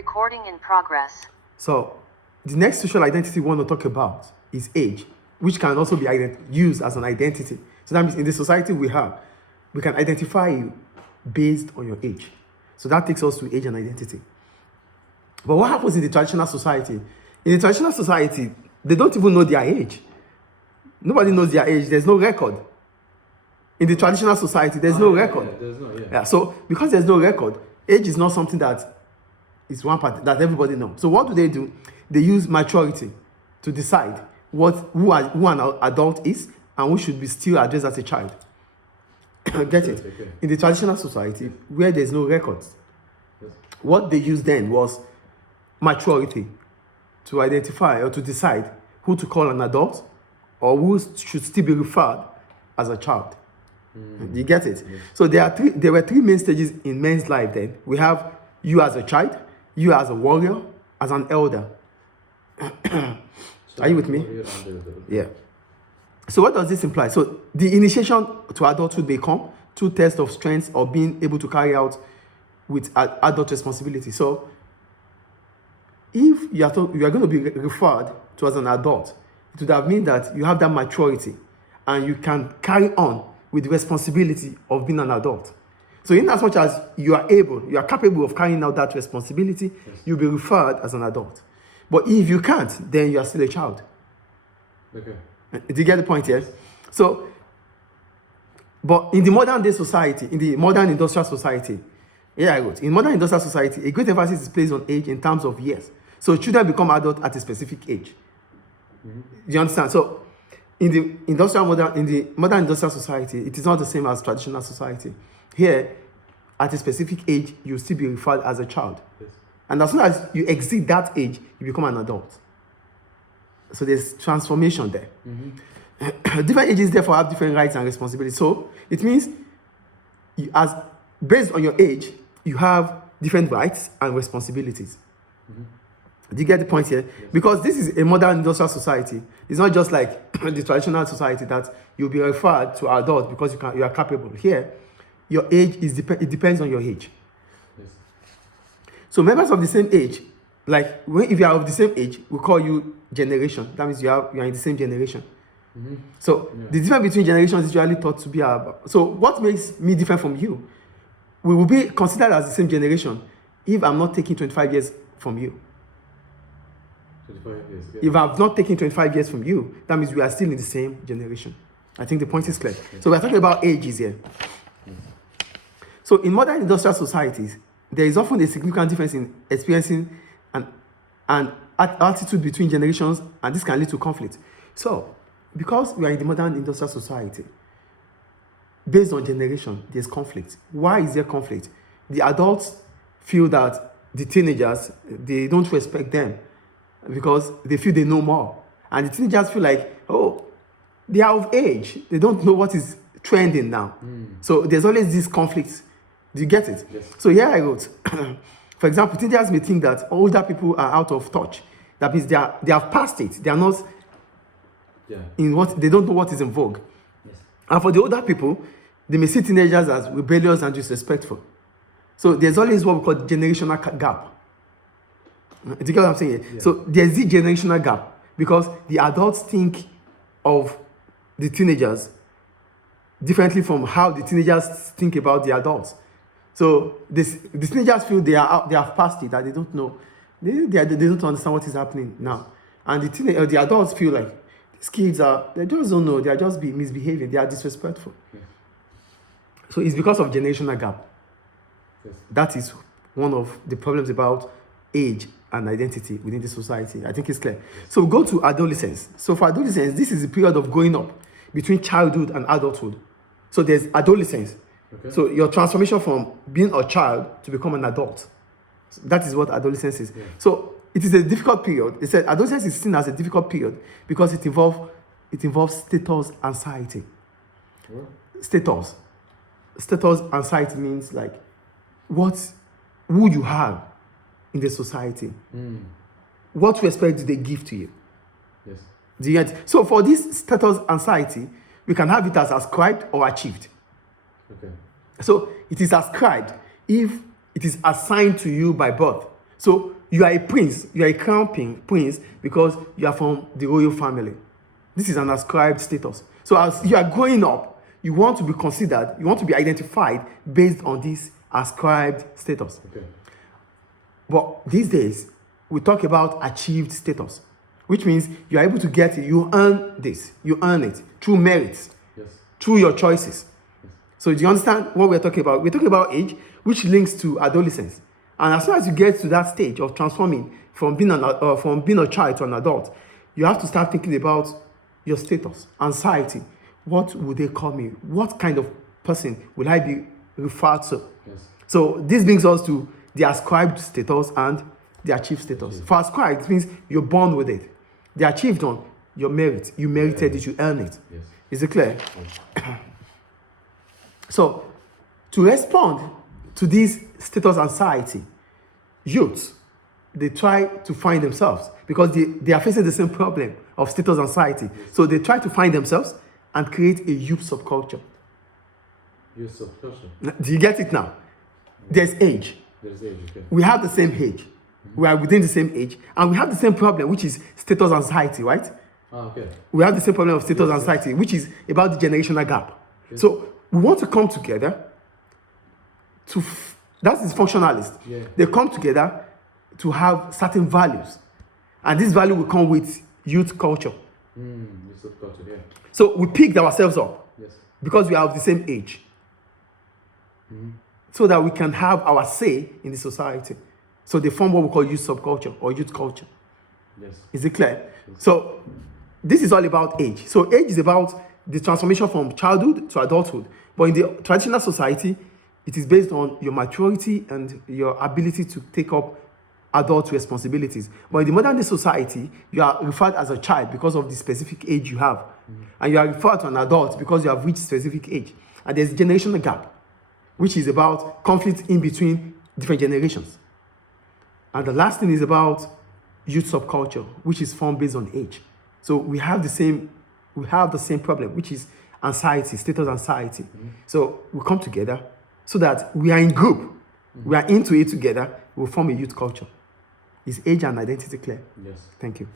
Recording in progress. So the next social identity we want to talk about is age, which can also be used as an identity. So that means in the society we have, we can identify you based on your age. So that takes us to age and identity. But what happens in the traditional society? In the traditional society, they don't even know their age. Nobody knows their age. There's no record. In the traditional society, there's no record. Yeah, so because there's no record, age is not something that is one part that everybody knows. So what do? They use maturity to decide who an adult is and who should be still addressed as a child. Get it? Okay. In the traditional society, where there's no records, what they used then was maturity to identify or to decide who to call an adult or who should still be referred as a child. Do you get it? Yes. So there were three main stages in men's life then. We have you as a child, you as a warrior, as an elder. Are you with me? Yeah. So what does this imply? So the initiation to adulthood may come through tests of strength or being able to carry out with adult responsibility. So if you are going to be referred to as an adult, it would have meant that you have that maturity and you can carry on with the responsibility of being an adult. So in as much as you are capable of carrying out that responsibility, yes, you'll be referred as an adult. But if you can't, then you are still a child. Okay. Do you get the point here? So, but in the modern day society, in the modern industrial society, in modern industrial society, a great emphasis is placed on age in terms of years. So children become adults at a specific age. Mm-hmm. Do you understand? So in the modern industrial society, it is not the same as traditional society. Here, at a specific age, you'll still be referred as a child. Yes. And as soon as you exceed that age, you become an adult. So there's transformation there. Mm-hmm. Different ages, therefore, have different rights and responsibilities. So it means, based on your age, you have different rights and responsibilities. Mm-hmm. Do you get the point here? Yes. Because this is a modern industrial society. It's not just like the traditional society that you'll be referred to adult because you are capable. Here, your age it depends on your age. Yes. So members of the same age, like if you are of the same age, we call you generation. That means you are in the same generation. Mm-hmm. So the difference between generations is usually thought to be about. So what makes me different from you? We will be considered as the same generation if I'm not taking 25 years from you. 25 years. Yeah. If I've not taken 25 years from you, that means we are still in the same generation. I think the point is clear. Yeah. So we're talking about ages here. Yeah. So in modern industrial societies, there is often a significant difference in experiencing and attitude between generations, and this can lead to conflict. So, because we are in the modern industrial society, based on generation, there's conflict. Why is there conflict? The adults feel that the teenagers, they don't respect them because they feel they know more. And the teenagers feel like, oh, they are of age. They don't know what is trending now. So there's always this conflict. Do you get it? Yes. So here I wrote, for example, teenagers may think that older people are out of touch. That means they have passed it. They are not they don't know what is in vogue. Yes. And for the older people, they may see teenagers as rebellious and disrespectful. So there's always what we call generational gap. Do you get what I'm saying? Yeah. So there's the generational gap because the adults think of the teenagers differently from how the teenagers think about the adults. So the teenagers feel they have passed it, that they don't know. They don't understand what is happening now. And the adults feel like these kids they just don't know. They are just misbehaving. They are disrespectful. Yes. So it's because of generational gap. Yes. That is one of the problems about age and identity within the society. I think it's clear. Yes. So we go to adolescence. So for adolescence, this is a period of growing up between childhood and adulthood. So there's adolescence. Okay. So your transformation from being a child to become an adult. So that is what adolescence is. Yeah. So it is a difficult period. It said adolescence is seen as a difficult period because it involves status anxiety. What? Status anxiety means like who you have in the society. What respect do they give to you? Yes. Do you get? So for this status anxiety, we can have it as ascribed or achieved. Okay. So it is ascribed if it is assigned to you by birth. So you are a prince, you are a crown prince because you are from the royal family. This is an ascribed status. So as you are growing up, you want to be considered, you want to be identified based on this ascribed status. Okay. But these days, we talk about achieved status, which means you are able to get it, you earn this, you earn it through merit, Yes. through your choices. Yes. So do you understand what we're talking about? We're talking about age, which links to adolescence. And as soon as you get to that stage of transforming from being a child to an adult, you have to start thinking about your status, anxiety. What would they call me? What kind of person will I be referred to? Yes. So this brings us to the ascribed status and the achieved status. Achieved. For ascribed, it means you're born with it. The achieved one, your merit. You merited it, you earned it. Yes. Is it clear? Yes. So, to respond to this status anxiety, youths, they try to find themselves because they are facing the same problem of status anxiety. Yes. So they try to find themselves and create a youth subculture. Use of culture. Do you get it now? There's age. There's age. Okay. We have the same age. We are within the same age. And we have the same problem, which is status anxiety, right? Okay. We have the same problem of status Yes, anxiety, which is about the generational gap. Yes. So we want to come together to, that is functionalist. Yeah. They come together to have certain values. And this value will come with youth culture. Use of culture. Yeah. So we picked ourselves up Yes. because we are of the same age. So that we can have our say in the society. So they form what we call youth subculture or youth culture. Yes. Is it clear? So this is all about age. So age is about the transformation from childhood to adulthood. But in the traditional society, it is based on your maturity and your ability to take up adult responsibilities. But in the modern day society, you are referred as a child because of the specific age you have. And you are referred to an adult because you have reached specific age. And there's a generational gap, which is about conflict in between different generations. And the last thing is about youth subculture, which is formed based on age. So we have the same problem, which is anxiety, status anxiety. So we come together so that we are in group, we are into it together, we'll form a youth culture. Is age and identity clear? Yes. Thank you.